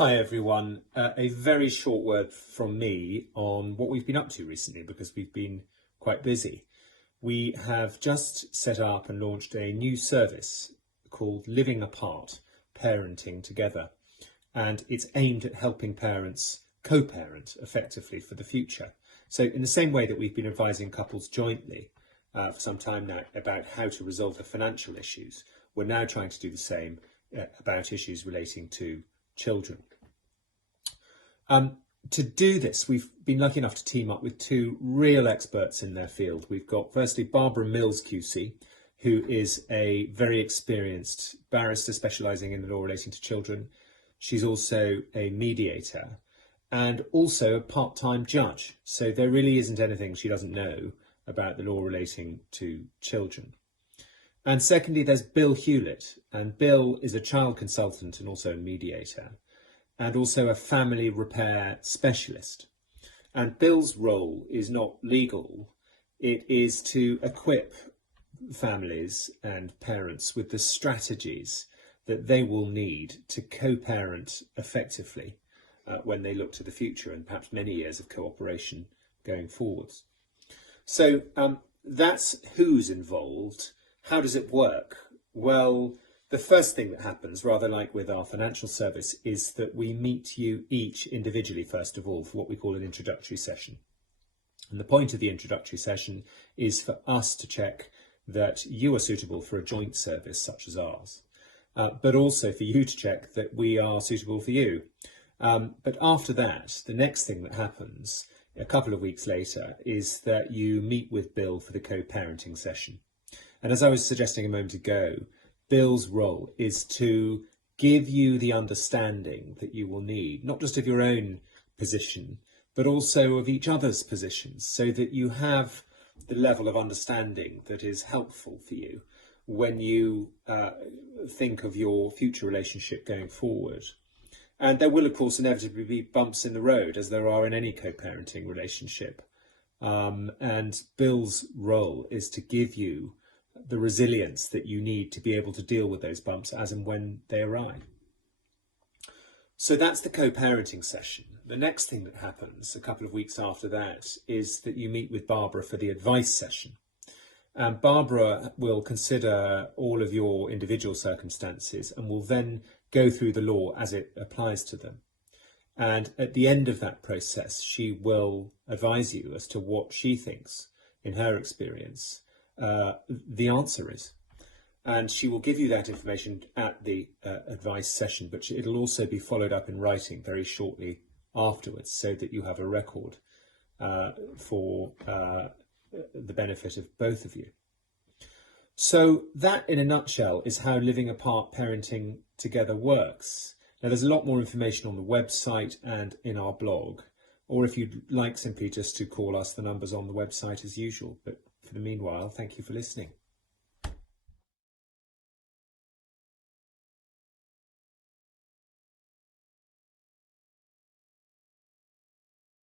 Hi everyone, a very short word from me on what we've been up to recently because we've been quite busy. We have just set up and launched a new service called Living Apart, Parenting Together, and it's aimed at helping parents co-parent effectively for the future. So in the same way that we've been advising couples jointly for some time now about how to resolve the financial issues, we're now trying to do the same about issues relating to children. To do this, we've been lucky enough to team up with two real experts in their field. We've got firstly Barbara Mills QC, who is a very experienced barrister specialising in the law relating to children. She's also a mediator and also a part-time judge. So there really isn't anything she doesn't know about the law relating to children. And secondly, there's Bill Hewlett, and Bill is a child consultant and also a mediator, and also a family repair specialist. And Bill's role is not legal, it is to equip families and parents with the strategies that they will need to co-parent effectively when they look to the future and perhaps many years of cooperation going forwards. So that's who's involved. How does it work? Well, the first thing that happens, rather like with our financial service, is that we meet you each individually, first of all, for what we call an introductory session. And the point of the introductory session is for us to check that you are suitable for a joint service such as ours, but also for you to check that we are suitable for you. But after that, the next thing that happens a couple of weeks later is that you meet with Bill for the co-parenting session. And as I was suggesting a moment ago, Bill's role is to give you the understanding that you will need, not just of your own position, but also of each other's positions, so that you have the level of understanding that is helpful for you when you think of your future relationship going forward. And there will, of course, inevitably be bumps in the road, as there are in any co-parenting relationship. And Bill's role is to give you the resilience that you need to be able to deal with those bumps as and when they arrive. So that's the co-parenting session. The next thing that happens a couple of weeks after that is that you meet with Barbara for the advice session. And Barbara will consider all of your individual circumstances and will then go through the law as it applies to them. And at the end of that process, she will advise you as to what she thinks, in her experience, the answer is. And she will give you that information at the advice session, but it'll also be followed up in writing very shortly afterwards, so that you have a record for the benefit of both of you. So that, in a nutshell, is how Living Apart Parenting Together works. Now, there's a lot more information on the website and in our blog, or if you'd like simply just to call us, the number's on the website as usual. But for the meanwhile, thank you for listening.